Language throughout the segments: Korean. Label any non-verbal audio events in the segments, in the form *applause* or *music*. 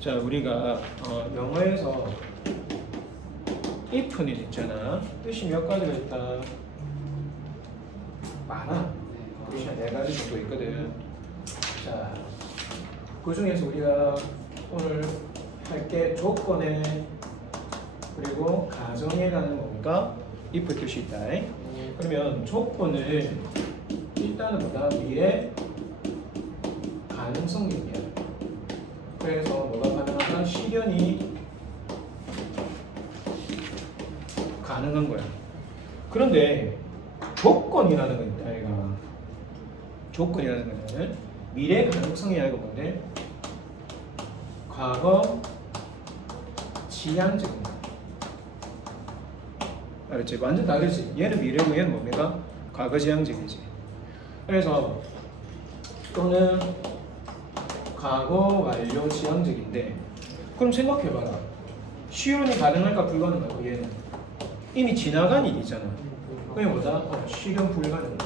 자 우리가 어, 영어에서 if는 있잖아. 뜻이 몇 가지가 있다. 많아. 뜻이 네 가지 정도 있거든. 자, 그 중에서 우리가 오늘 할 게 조건에 그리고 가정에라는 뭡니까? if 뜻이 있다. 그러면 조건을 일단은 뭐다? 미래 가능성 얘기야. 그래서 실현이 가능한 거야. 그런데 조건이라는 거 있다, 얘가. 조건이라는 거는 미래 가능성이 아니고 뭔데? 과거 지향적인 거. 알았지? 완전 다르지? 얘는 미래고 얘는 뭡니까? 과거 지향적이지. 그래서 또는 과거 완료 지향적인데 그럼 생각해봐라. 실현이 가능할까 불가능할까 얘는 이미 지나간 일이잖아. 그게 뭐다? 어, 실현 불가능.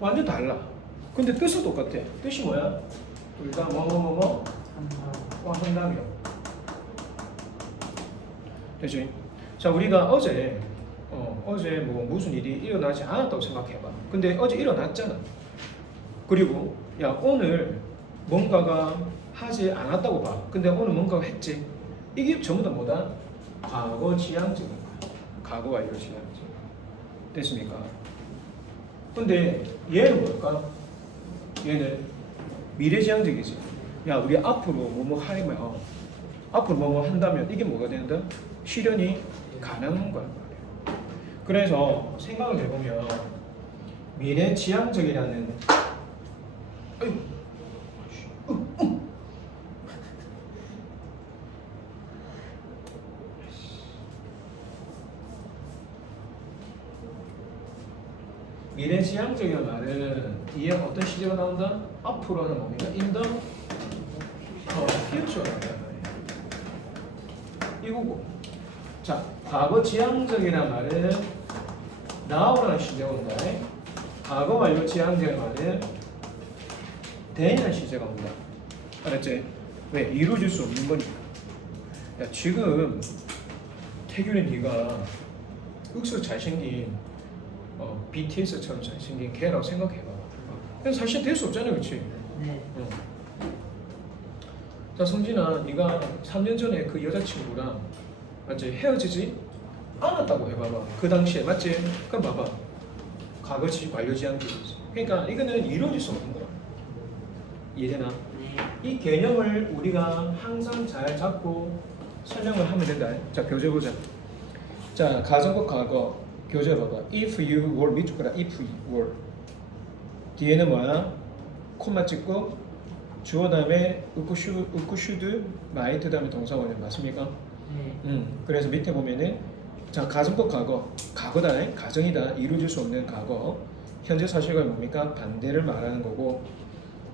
완전 달라. 근데 뜻은 똑같아. 뜻이 뭐야? 둘 다 뭐 뭐 뭐뭐 와 한다며. 되지? 자 우리가 어제 어, 어제 뭐 무슨 일이 일어나지 않았다고 생각해봐. 근데 어제 일어났잖아. 그리고 야 오늘 뭔가가 하지 않았다고 봐. 근데 오늘 뭔가가 했지. 이게 전부 다 뭐다? 과거 지향적인 거야. 과거 완료 지향적. 됐습니까? 근데 얘는 뭘까? 얘는 미래 지향적이지. 야 우리 앞으로 뭐뭐 하면 앞으로 뭐뭐 한다면 이게 뭐가 되는다? 실현이 가능한 거야. 그래서 생각을 해보면 미래 지향적이라는. 미래 지향적인 말은 뒤에 어떤 시제가 나온다? 앞으로는 뭡니까? in the 말이에요. 이거고. 자, 과거 지향적이란 말은 now라는 시제가 온다. 과거 완료 지향적인 말은 then이라는 시제가 온다. 알았지? 왜? 이루어질 수 없는 거니까. 야, 지금 태균이 네가 흑수 잘생긴 어, BTS처럼 잘생긴 걔라고 생각해봐. 근데 사실 될 수 없잖아, 그렇지? 네. 응. 자, 성진아, 네가 3년 전에 그 여자친구랑 맞지 헤어지지 않았다고 해봐봐. 그 당시에 맞지? 그럼 봐봐. 과거 지 완료 지향적이지. 그러니까 이거는 이루어질 수 없는 거야. 이해되나? 네. 이 개념을 우리가 항상 잘 잡고 설명을 하면 된다. 자, 교재 보자. 자, 가정법 과거 교재 봐봐. If you were 밑줄 거라. If you were 뒤에는 뭐야? 콤마 찍고 주어 다음에 웃고 슈 웃고 슈드 마이트 다음에 동사 원형 맞습니까? 네. 음. 그래서 밑에 보면은 자 가정법 과거 과거다 가정이다 이루어질 수 없는 과거 현재 사실과 뭡니까 반대를 말하는 거고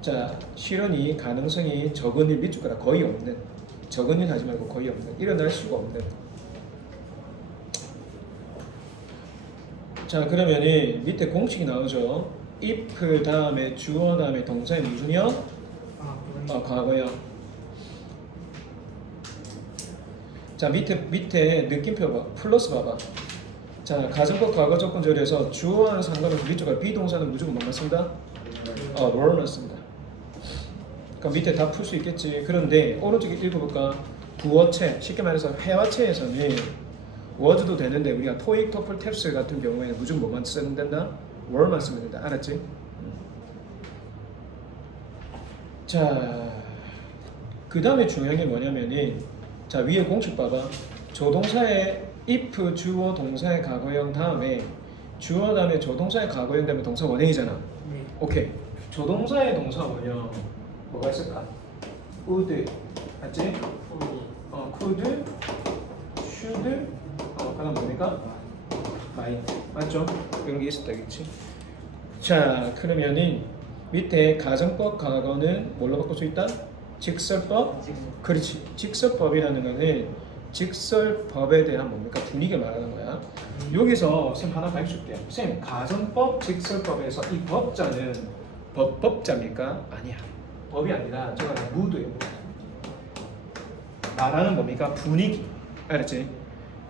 자 실현이 가능성이 적은 일 밑줄 거라 거의 없는. 적은 일 하지 말고 거의 없는. 일어날 수가 없는. 자 그러면은 밑에 공식이 나오죠. if 다음에 주어 다음에 동사의 무슨형 아, 아 과거요. 자 밑에 밑에 느낌표 봐. 플러스 봐봐. 자 가정법 과거 조건 절에서 주어와는 상관없이 밑줄가 비동사는 무조건 쓴다? 어 were만 씁니다 그럼 밑에 다 풀 수 있겠지 그런데 오른쪽에 읽어볼까 부어체 쉽게 말해서 회화체에서는 워즈도 되는데 우리가 토익, 토플, 탭스 같은 경우에는 무조건 뭐만 쓰면 된다? were만 쓰면 된다 알았지? 음. 자, 그 다음에 중요한 게 뭐냐면은 자 위에 공식 봐봐 조동사의 if 주어 동사의 과거형 다음에 주어 다음에 조동사의 과거형 다음에 동사 원형이잖아 네. 오케이 조동사의 동사 원형 뭐가 있을까? would 맞지? 어, could, should 어, 그다음 뭡니까? might 맞죠? 이런 게 있었다겠지 자 그러면은 밑에 가정법 과거는 뭘로 바꿀 수 있다? 직설법 그렇지. 직설법이라는 거는 직설법에 대한 뭡니까 분위기를 말하는 거야. 여기서 쌤 하나 가르쳐줄게. 쌤 가정법, 직설법에서 이 법자는 법, 법자입니까? 아니야. 법이 아니라 저거 무드예요. 무드. 말하는 뭡니까? 분위기. 알았지?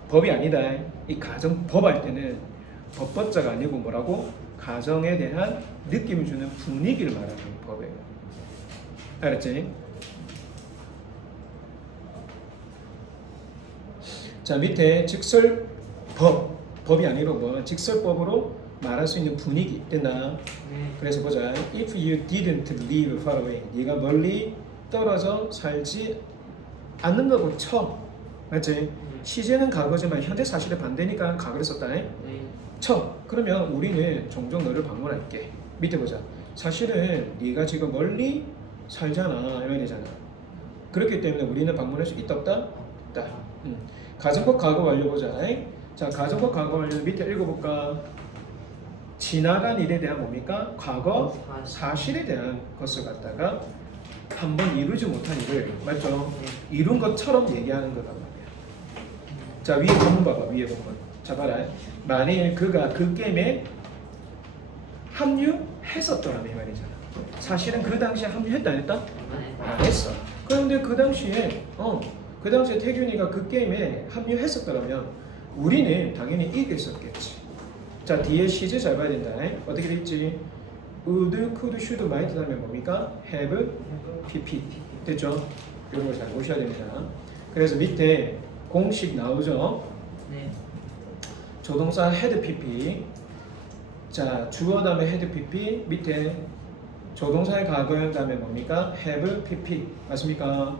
법이 아니다. 이 가정 법 할 때는 법법자가 아니고 뭐라고? 가정에 대한 느낌을 주는 분위기를 말하는 법이에요. 알았지? 자 밑에 직설법 법이 아니고 뭐 직설법으로 말할 수 있는 분위기 됐나? 네. 그래서 보자. If you didn't live far away, 네가 멀리 떨어져 살지 않는다고 쳐, 맞지? 시제는 과거지만 현대 사실에 반대니까 과거를 썼다. 네. 쳐. 그러면 우리는 종종 너를 방문할게. 밑에 보자. 사실은 네가 지금 멀리 살잖아, 이 말이잖아. 그렇기 때문에 우리는 방문할 수 있다 없다? 있다. 음. 가정법 과거 완료 보자. 자, 가정법 과거 완료 밑에 읽어볼까? 지나간 일에 대한 뭡니까? 과거 사실에 대한 것을 갖다가 한번 이루지 못한 일을 맞죠? 이룬 것처럼 얘기하는 거단 말이야. 자 위에 본문 봐봐 위에 본문. 자 봐라. 만일 그가 그 게임에 합류했었더라면 이 말이잖아. 사실은 그 당시에 합류했다 안 했다? 안 했어. 그런데 그 당시에 어 그 당시에 태균이가 그 게임에 합류했었더라면 우리는 당연히 이겼었겠지. 자 뒤에 시제 잘 봐야 된다. 어떻게 돼 있지? would, could, should, might 다음에 뭡니까? have, pp 됐죠? 이런 걸 잘 보셔야 됩니다. 그래서 밑에 공식 나오죠? 네. 조동사 head pp 자 주어 다음에 head pp 밑에 조동사의 과거형 다음에 뭡니까? have pp 맞습니까?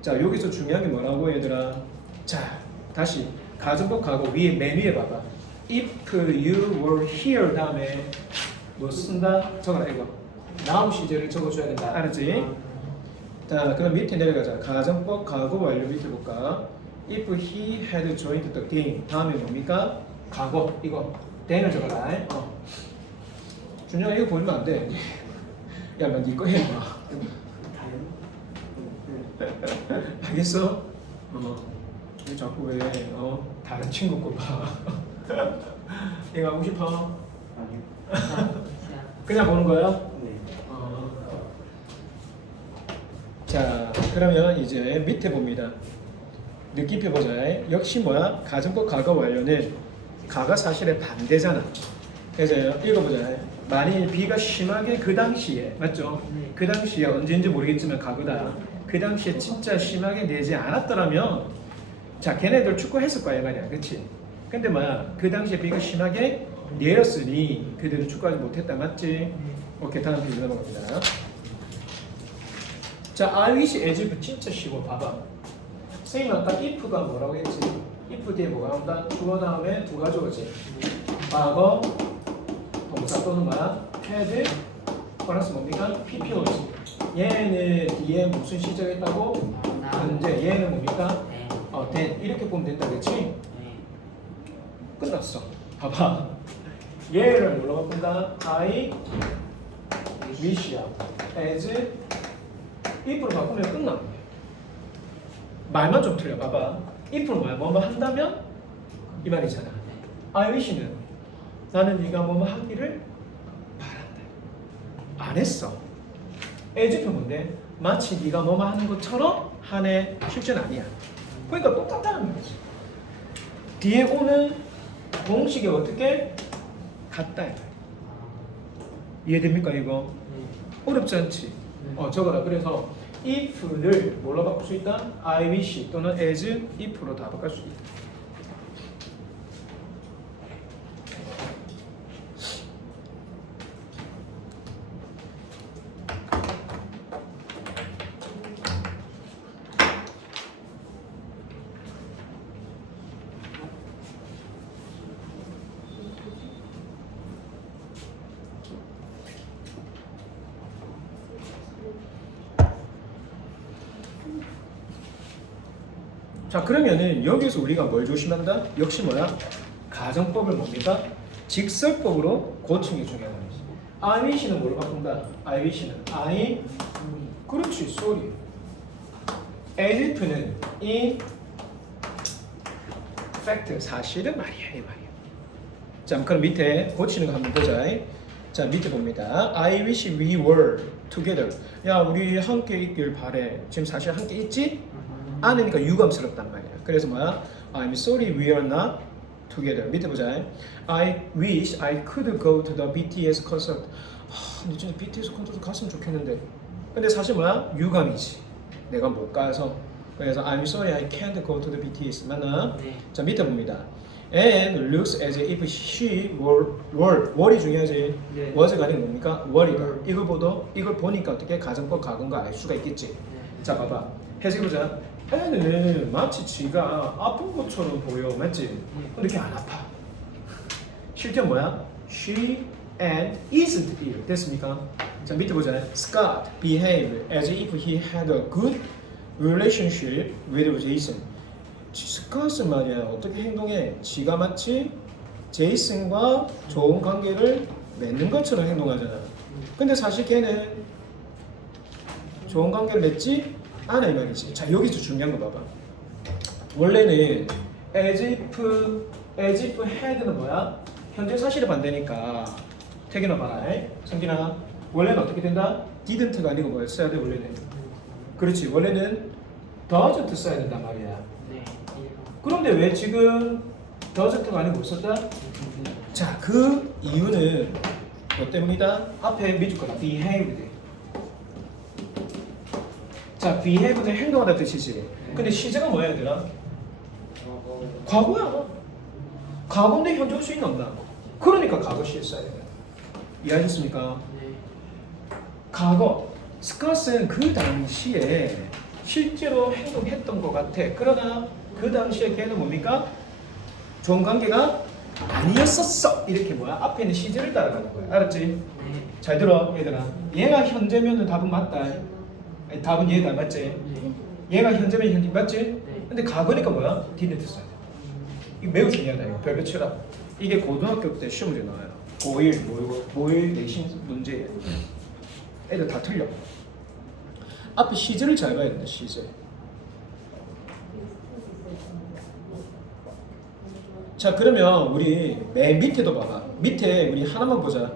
자 여기서 중요한 게 뭐라고 얘들아 자 다시 가정법 과거 위에 맨 위에 봐봐 if you were here 다음에 뭐 쓴다? 적어라 이거 다음 시제를 적어줘야 된다 알았지? 자 그럼 밑에 내려가자 가정법 과거 완료 밑에 볼까 if he had joined the game 다음에 뭡니까? 과거 이거 then을 적어라 어. 준영아 이거 보면 안돼 야나 니거 해 임마 알겠어? 어. 왜 자꾸 왜 어? 다른 친구 거 봐. *laughs* 얘가 하고 싶어? 그냥 보는 거야? 어. 자, 그러면 이제 밑에 봅니다. 느낌표 보자. 역시 뭐야? 가정법 과거 완료는 가가 사실의 반대잖아. 그래서 읽어보자. 만일 비가 심하게 그 당시에 맞죠? 네. 그 당시에 언제인지 모르겠지만 가거다. 그 당시에 진짜 심하게 내지 않았더라면 자 걔네들 축구했을 거야 말이야, 그렇지? 근데 뭐야? 그 당시에 비가 심하게 내렸으니 그들은 축구하지 못했다, 맞지? 오케이 다음 페이지 넘어갑니다. 자, I wish as 진짜 쉬워. 봐봐. 선생님 아까 if가 뭐라고 했지? if 뒤에 뭐가 나온다? 주어 다음에 두 가지 오지. 과거 동사 또는 뭐야? had 플러스 뭡니까? pp 오지. 얘는 뒤에 무슨 시작을 했다고? 현재 얘는 뭡니까? 네. 어, then 이렇게 보면 된다? 네. 끝났어. 봐봐. 얘를 뭘로 바꾼다? I wish야. as if로 바꾸면 거야. 말만 좀 틀려. 봐봐. if로 말 뭐뭐 한다면 이 말이잖아. I wish는 나는 네가 뭐뭐 하기를 바란다. 안 했어. as표 뭔데? 마치 네가 뭐뭐 하는 것처럼 하네. 실제는 아니야. 그러니까 똑같다는 거지. 뒤에 오는 공식이 어떻게 같다. 이 말이야. 이해됩니까 이거? 어렵지 않지? 어 적어라. 그래서 if를 뭘로 바꿀 수 있다? I wish 또는 as if로 다 바꿀 수 있다. 자 그러면은 여기서 우리가 뭘 조심한다? 역시 뭐야? 가정법을 뭡니까? 직설법으로 고치는 게 중요한 거지. I wish는 뭘로 바꾼다? I wish는 I 그렇지 sorry. as if는 in fact 사실은 말이야 이 말이야. 자 그럼 밑에 고치는 거 한번 보자. 자 밑에 봅니다. I wish we were together. 야 우리 함께 있길 바래. 지금 사실 함께 있지? 않으니까 유감스럽단 말이야. 그래서 뭐야? I'm sorry we are not together. 밑에 보자. I wish I could go to the BTS concert. 하, 근데 진짜 BTS 콘서트 갔으면 좋겠는데. 근데 사실 뭐야? 유감이지. 내가 못 가서. 그래서 I'm sorry I can't go to the BTS. 맞나? 네. 자 밑에 봅니다. And looks as if she were, were, were이 중요하지. 네. was가 아닌 뭡니까? were. 이걸 보도 이걸 보니까 어떻게 가정법 가건가 알 수가 있겠지. 네. 자 봐봐 해석해보자 애는 마치 지가 아픈 것처럼 보여 맞지? 근데 걔 안 아파 실제 뭐야? She and isn't ill 됐습니까? 자 밑에 보자 Scott behaved as if he had a good relationship with Jason 스캇은 말이야 어떻게 행동해? 지가 마치 제이슨과 좋은 관계를 맺는 것처럼 행동하잖아 근데 사실 걔는 좋은 관계를 맺지 않아 이 말이지. 자 여기서 중요한 거 봐봐. 원래는 as if, as if had는 뭐야? 현재 사실의 반대니까 태균아 봐라. 성진아 원래는 어떻게 된다? didn't가 아니고 뭐야 써야 돼 원래는. 그렇지 원래는 doesn't 써야 된단 말이야. 네. 그런데 왜 지금 doesn't가 아니고 뭐 썼다? 자 그 이유는 뭐 때문이다? 앞에 밑줄 거다. behaved. 자, behave는 행동하다 뜻이지. 근데 시제가 뭐야, 얘들아? 과거야. 과거인데 현재 할수 있는 없나? 그러니까 과거 시에 써야 돼. 이해하셨습니까? 네. 과거. 스카스는 그 당시에 실제로 행동했던 것 같아. 그러나 그 당시에 걔는 뭡니까? 좋은 관계가 아니었었어. 이렇게 뭐야? 앞에 있는 시제를 따라가는 거야. 알았지? 네. 잘 들어, 얘들아. 얘가 현재면은 답은 맞다. 아니, 답은 얘다, 맞지? 네. 얘가 현재면 현재 맞지? 네. 근데 과거니까 뭐야? 써야 돼. 이거 매우 중요하다. 이거 별표 치라. 이게 고등학교 때 시험 문제 나와요. 고1, 모1, 모1 내신 문제예요. 애들 다 틀려. 앞에 시제를 잘 봐야 된다. 시제. 자 그러면 우리 맨 밑에도 봐봐. 밑에 우리 하나만 보자.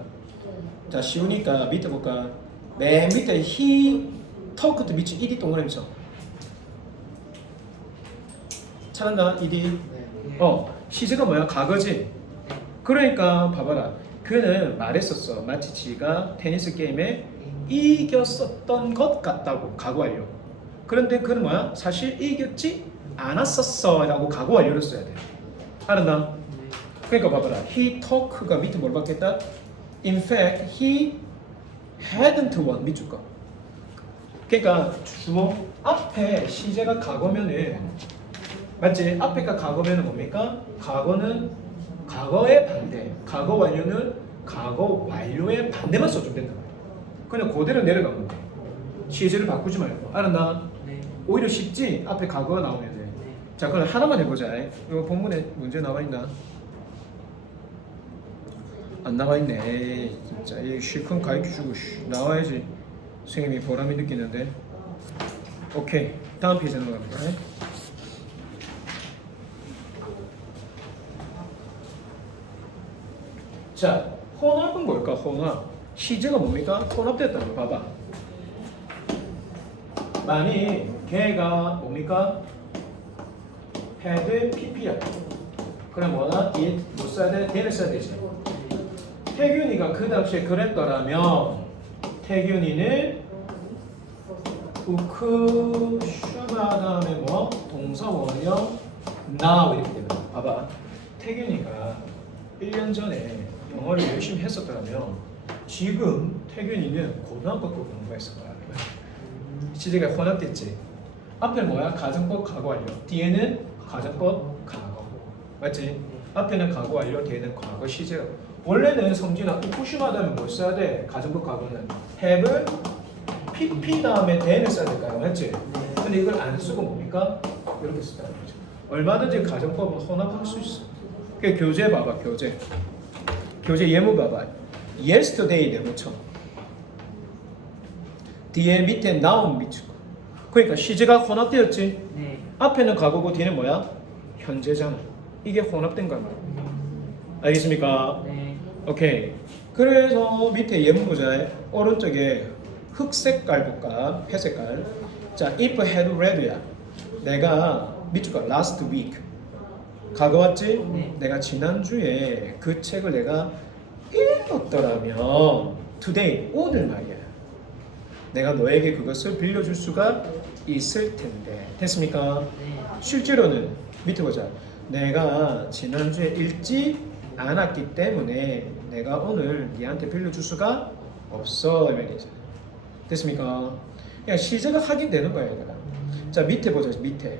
자 쉬우니까 밑에 볼까? 맨 밑에 he talked 밑에 ed 동그라미 쳐. 찾았나? ed. 네. 어 시제가 뭐야? 과거지. 그러니까 봐봐라. 그는 말했었어. 마치 지가 테니스 게임에 이겼었던 것 같다고 과거 완료. 그런데 그는 뭐야? 사실 이겼지 않았었어라고 과거 완료를 써야 돼. 알았나? 네. 그러니까 봐봐라. He talk가 밑에 뭘 받겠다? In fact, he hadn't won 밑줄 거. 그러니까 주어 앞에 시제가 과거면은 맞지? 앞에가 과거면은 뭡니까? 과거는 과거의 반대. 과거 완료는 과거 완료의 반대만 써주면 된다. 그냥 그대로 내려가면 돼. 시제를 바꾸지 말고. 알았나? 네. 오히려 쉽지? 앞에 과거가 나오면 돼. 네. 자, 그럼 하나만 해보자. 이거 본문에 문제 나와 있나? 안 나와 있네. 에이, 진짜 이 실컷 가르쳐 주고 씨, 나와야지. 선생님이 보람이 느끼는데. 오케이, 다음 페이지 넘어갑니다. 자, 혼합은 뭘까? 혼합. 시제가 뭡니까? 혼합됐다는 거 봐봐. 만일 걔가 뭡니까? had pp야. 그럼 뭐나 it 못 써야 돼? 걔를 써야 되지. 태균이가 그 당시에 그랬더라면 태균이는 우크 슈마 다음에 뭐 동사 원형 now 이렇게 되는 거야. 봐봐. 태균이가 1년 전에 영어를 열심히 했었더라면 지금 태균이는 고등학교 거 공부했을 거야. 시제가 혼합됐지. 앞에는 뭐야? 가정법 과거 완료. 뒤에는 가정법 과거. 맞지? 앞에는 과거 완료, 뒤에는 과거 시제. 원래는 성진아 후쿠시마다면 뭘 써야 돼? 가정법 과거는 have, pp 다음에 then을 써야 될까요? 맞지? 근데 이걸 안 쓰고 뭡니까? 이렇게 쓴다는 거죠. 얼마든지 가정법은 혼합할 수 있어. 그 교재 봐봐, 교재. 교재 예문 봐봐. yesterday 네모쳐. 뒤에 밑에 now 미치고. 그러니까 시제가 혼합되었지. 네. 앞에는 과거고 뒤에는 뭐야? 현재잖아. 이게 혼합된 거야. 알겠습니까? 네. 오케이. 그래서 밑에 예문 보자. 오른쪽에 흑색깔 볼까? 회색깔. 자, if had read야. 내가 밑줄 거 last week. 과거 왔지? 네. 내가 지난주에 그 책을 내가 읽었더라면 today 오늘 말이야. 내가 너에게 그것을 빌려줄 수가 있을 텐데. 됐습니까? 네. 실제로는 밑에 보자. 내가 지난주에 읽지 않았기 때문에 내가 오늘 니한테 빌려줄 수가 없어. 이 말이죠. 됐습니까? 그냥 시제가 확인되는 거야, 얘들아. 자, 밑에 보자, 밑에.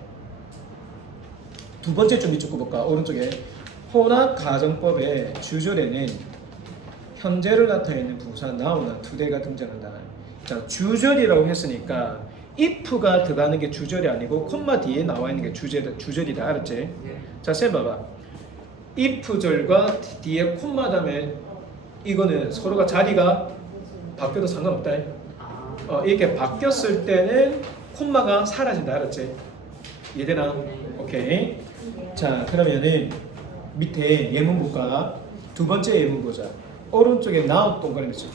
두 번째 좀 밑줄 볼까? 오른쪽에. 혼합 가정법의 주절에는 현재를 나타내는 부사 now나 today가 등장한다. 자, 주절이라고 했으니까 if가 들어가는 게 주절이 아니고 콤마 뒤에 나와 있는 게 주절, 주절이다. 알았지? 네. 자, 쌤 봐봐. If절과 뒤에 콤마 다음에 이거는 서로가 자리가 바뀌어도 상관없다. 아. 어, 이렇게 바뀌었을 때는 콤마가 사라진다. 알았지? 이해되나? 오케이. 자, 그러면은 밑에 예문 볼까? 두 번째 예문 보자. 오른쪽에 now 동그라미 죠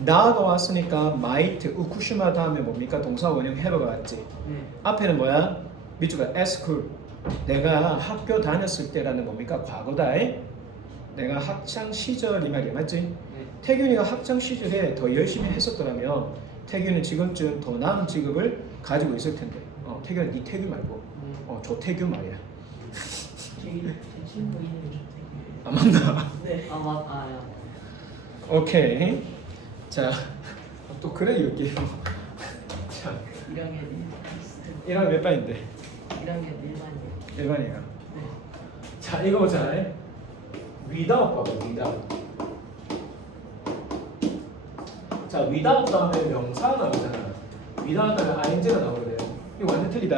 now가 왔으니까 might, 우쿠시마 다음에 뭡니까? 동사 원형 have가 왔지. 네. 앞에는 뭐야? 밑줄가 could. 내가 학교 다녔을 때라는 뭡니까? 과거다. 내가 학창 시절 이 말이야. 맞지? 네. 태균이가 학창 시절에 더 열심히 했었더라면 태균은 지금쯤 더 나은 직업을 가지고 있을 텐데. 어, 태균은 네 태균 말고 네. 어, 말이야. 친구 이름이 좋대요. 안 맞나? 네. 아 맞. 아요. 오케이. 자, 또 그래 여기. 자, 1학년 1학년 몇 반인데? 1학년 1반이요. 일반이야. 네. 자, 이거 보자. without 봐봐, without. 자, without 다음에 명사가 나오잖아. without 다음에 ing가 나오거든. 이거 완전 틀리다.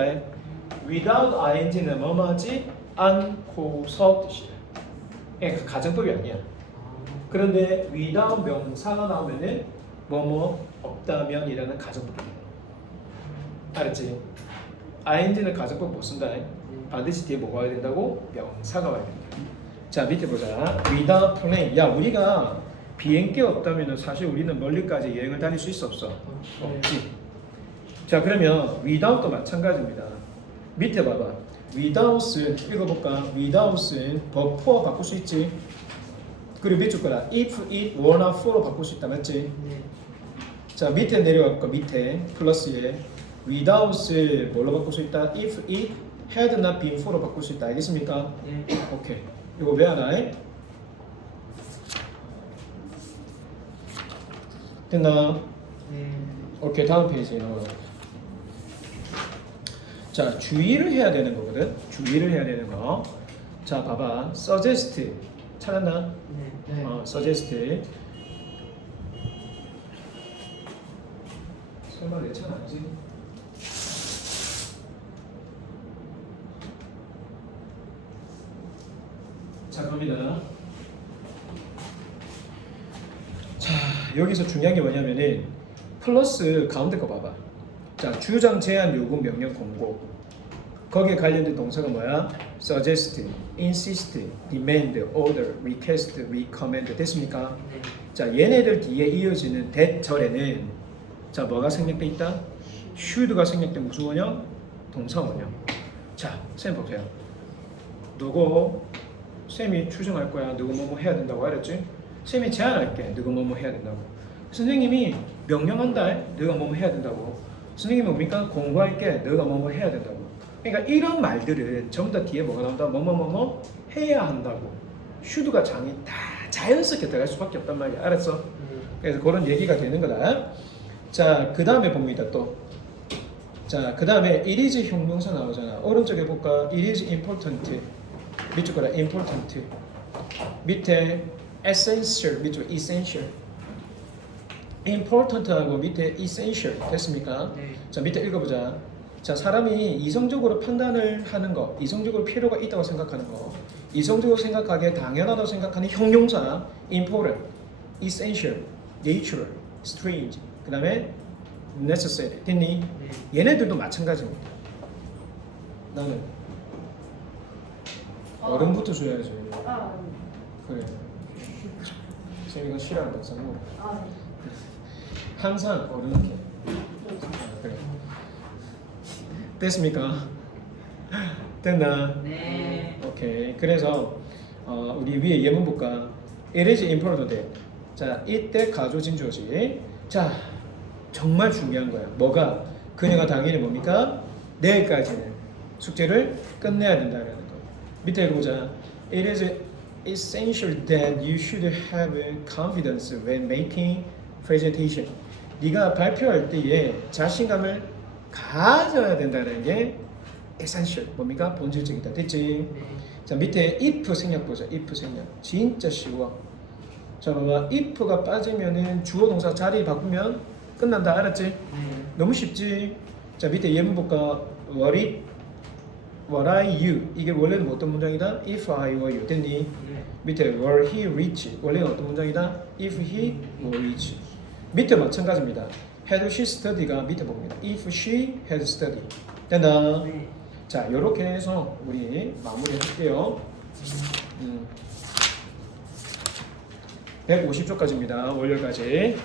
without ing는 뭐뭐하지? 않고서 뜻이야. 예, 가정법이 아니야. 아. 그런데 without 명사가 나오면은 뭐뭐 없다면이라는 가정법이 돼. 알았지? Ing는 가정법 못 쓴다. 반드시 뒤에 뭐가 와야 된다고? 명사가 와야 된다. 자 밑에 보자. without plane. 야 우리가 비행기 없다면 사실 우리는 멀리까지 여행을 다닐 수 있어 없어? 없지. 자 그러면 without도 마찬가지입니다. 밑에 봐봐. without은 읽어볼까? without은 버프어 바꿀 수 있지. 그리고 밑줄 거라. if, it, were나 for로 바꿀 수 있다 맞지? 네. 자 밑에 내려가 볼까? 밑에 플러스에 without을 뭘로 바꿀 수 있다? if, it, had not been for로 바꿀 수 있다. 알겠습니까? 네. 오케이. 이거 왜 하나? 됐나? 네. 오케이 다음 페이지에 넘어가. 자 주의를 해야 되는 거거든. 주의를 해야 되는 거. 자 봐봐. suggest 찾았나? 네. 네. 어, suggest. 설마 내 차는 아니지? 자 갑니다. 자 여기서 중요한 게 뭐냐면은 플러스 가운데 거 봐봐. 자 주장 제한 요구 명령 공고 거기에 관련된 동사가 뭐야? suggest, insist, demand, order, request, recommend 됐습니까? 네. 자 얘네들 뒤에 이어지는 대절에는 자 뭐가 생략돼 있다? should가 생략된 무슨 원형? 동사 원형. 자쌤 보세요. 누구 쌤이 추정할 거야. 누구 뭐뭐 해야 된다고 알았지? 쌤이 제안할게. 누구 뭐뭐 해야 된다고. 선생님이 명령한다. 너가 뭐뭐 해야 된다고. 선생님이 뭡니까? 공부할게. 너가 뭐뭐 해야 된다고. 그러니까 이런 말들은 전부 다 뒤에 뭐가 나온다? 뭐뭐뭐뭐 해야 한다고. 슈드가 장이 다 자연스럽게 들어갈 수밖에 없단 말이야. 알았어? 네. 그래서 그런 얘기가 되는 거다. 자, 그 다음에 봅니다. 또. 자, 그 다음에 it is 형용사 나오잖아. 오른쪽에 볼까? it is important. 밑줄 거라 important. 밑에 essential, 밑줄 essential. important하고 밑에 essential 됐습니까? 네. 자 밑에 읽어보자. 자 사람이 이성적으로 판단을 하는 거, 이성적으로 필요가 있다고 생각하는 거, 이성적으로 생각하기에 당연하다고 생각하는 형용사 important, essential, natural, strange, 그 다음에 necessary 됐니? 네. 얘네들도 마찬가지입니다. 나는 어른부터 줘야지. 아, 그래. 재미가 싫어한다 성우 아, 항상 어른게 그래 됐습니까? 됐나? 네. 오케이 그래서 어, 우리 위에 예문 볼까? It is important that 자 이때 가져진 조지 자 정말 중요한 거야 뭐가 그녀가 당연히 뭡니까? 내일까지는 숙제를 끝내야 된다는 거 밑에 읽어보자 It is essential that you should have confidence when making presentation 네가 발표할 때에 자신감을 가져야 된다는 게 essential 뭡니까? 본질적이다 됐지? 네. 자 밑에 if 생략 보자 if 생략 진짜 쉬워 자 봐봐 if가 빠지면은 주어 동사 자리 바꾸면 끝난다 알았지? 네. 너무 쉽지 자 밑에 예문 볼까 what it what are you 이게 원래는 뭐 어떤 문장이다? if I were you 됐니? 네. 밑에 were he rich 원래는 어떤 문장이다? if he were rich 밑에 마찬가지입니다 had she study가 밑에 봅니다 if she had studied 된다 네. 자, 이렇게 해서 우리 마무리 할게요. 음. 150초까지입니다. 월요일까지.